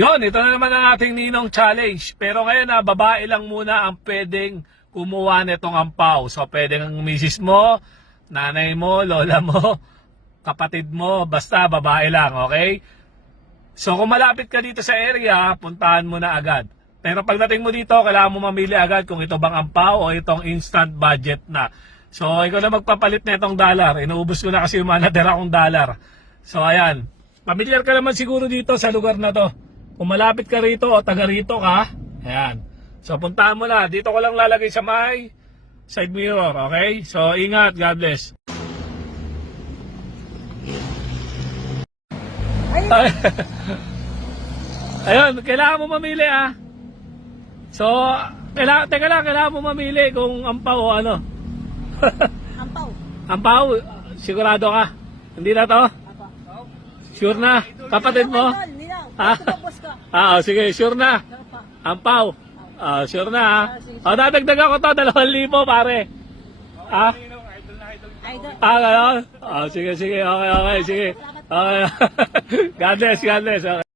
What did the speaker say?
Yon, ito na naman ang ating Ninong Challenge. Pero ngayon babae lang muna ang pwedeng kumuha nitong ampaw. So pwedeng ang misis mo, nanay mo, lola mo, kapatid mo, basta babae lang, okay? So kung malapit ka dito sa area, puntahan mo na agad. Pero pagdating mo dito, kailangan mo mamili agad kung ito bang ampaw o itong instant budget na. So ikaw na magpapalit na itong dollar. Inuubos ko na kasi yung mga natira kong dollar. So ayan, familiar ka naman siguro dito sa lugar na to. Kung malapit ka rito o taga rito ka, ayan. So puntahan mo na. Dito ko lang lalagay sa may side mirror, okay? So ingat, God bless. Ayun, kailangan mo mamili So, kailangan mo mamili kung ampaw o ano. Ampaw. Ampaw, sigurado ka? Hindi na to? Sure na? Kapatid mo? Sige, sure na. Ampaw. Sure na dadagdagan ko to, 2,000 pare. Idol. Gano'n? Sige, okay, sige. Okay. God bless, okay.